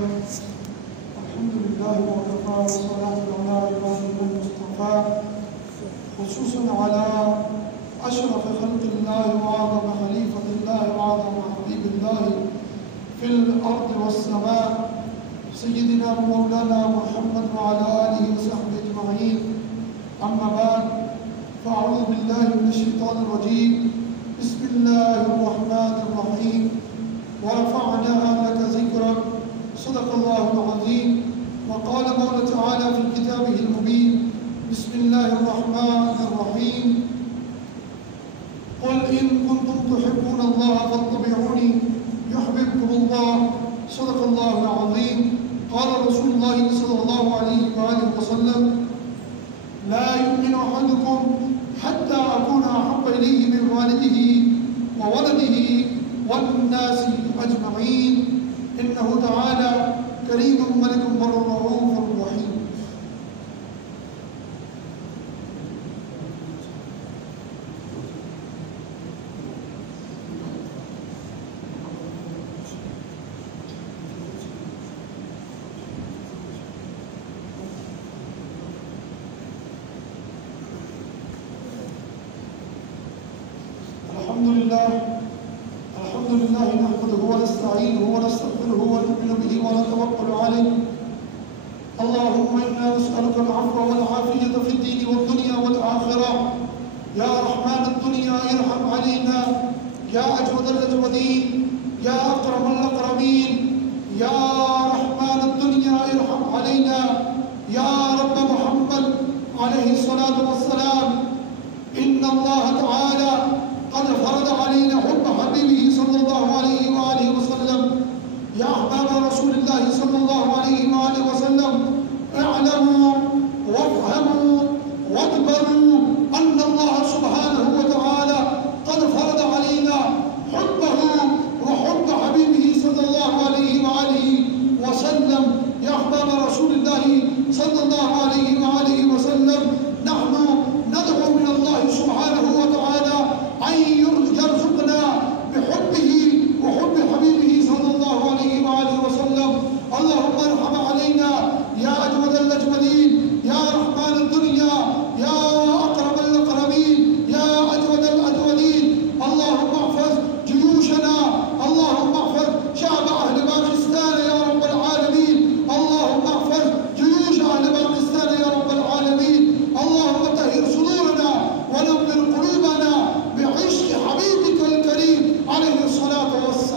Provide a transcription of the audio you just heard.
الحمد لله وكفى والصلاة على عباده المصطفى خصوصا على أشرف خلق الله وأعظم خليفة الله وأعظم حبيب الله في الأرض والسماء سيدنا ومولانا محمد وعلى آله وصحبه أجمعين. أما بعد فأعوذ بالله من الشيطان الرجيم. بسم الله الرحمن الرحيم. ورفعنا لك ذكرك. صدق الله العظيم. وقال مولى تعالى في كتابه المبين. بسم الله الرحمن الرحيم. قل إن كنتم تحبون الله فاتبعوني يحببكم الله. صدق الله العظيم. قال رسول الله صلى الله عليه وآله وسلم: لا يؤمن أحدكم حتى أكون أحب إليه من والده وولده والناس أجمعين. إنه تعالى كريم ملك بر رؤوف رحيم. الحمد لله نحمده ونستعينه ونستغفره ونؤمن به ونتوكل عليه. اللهم إنا نسألك العفو والعافية في الدين والدنيا والآخرة. يا رحمن الدنيا ارحم علينا. يا أجود الأجودين. يا أكرم الأكرمين. يا رحمن الدنيا ارحم علينا. يا رب محمد عليه الصلاة والسلام. إن الله تعالى قد فرض علينا حب حبيبه صلى الله عليه وآله وسلم. يا أحباب رسول الله صلى الله عليه وآله وسلم، اعلموا وافهموا واكبروا أن الله سبحانه وتعالى قد فرض علينا حبه وحب حبيبه صلى الله عليه وآله وسلم. يا أحباب رسول الله صلى الله عليه وآله وسلم، نحن ندعو من الله سبحانه وتعالى أن يرزقنا بحبه وحب حبيبه صلى الله عليه وآله وسلم. اللهم ارحم علينا يا أجود الأجودين. يا رحمن الدنيا. يا أكرم الأكرمين. يا أجود الأجودين. اللهم احفظ جيوشنا. اللهم احفظ شعب أهل باكستان يا رب العالمين. اللهم احفظ جيوش أهل باكستان يا رب العالمين. اللهم طهر صدورنا ونور قلوبنا بعشق حبيبك الكريم عليه الصلاة والسلام.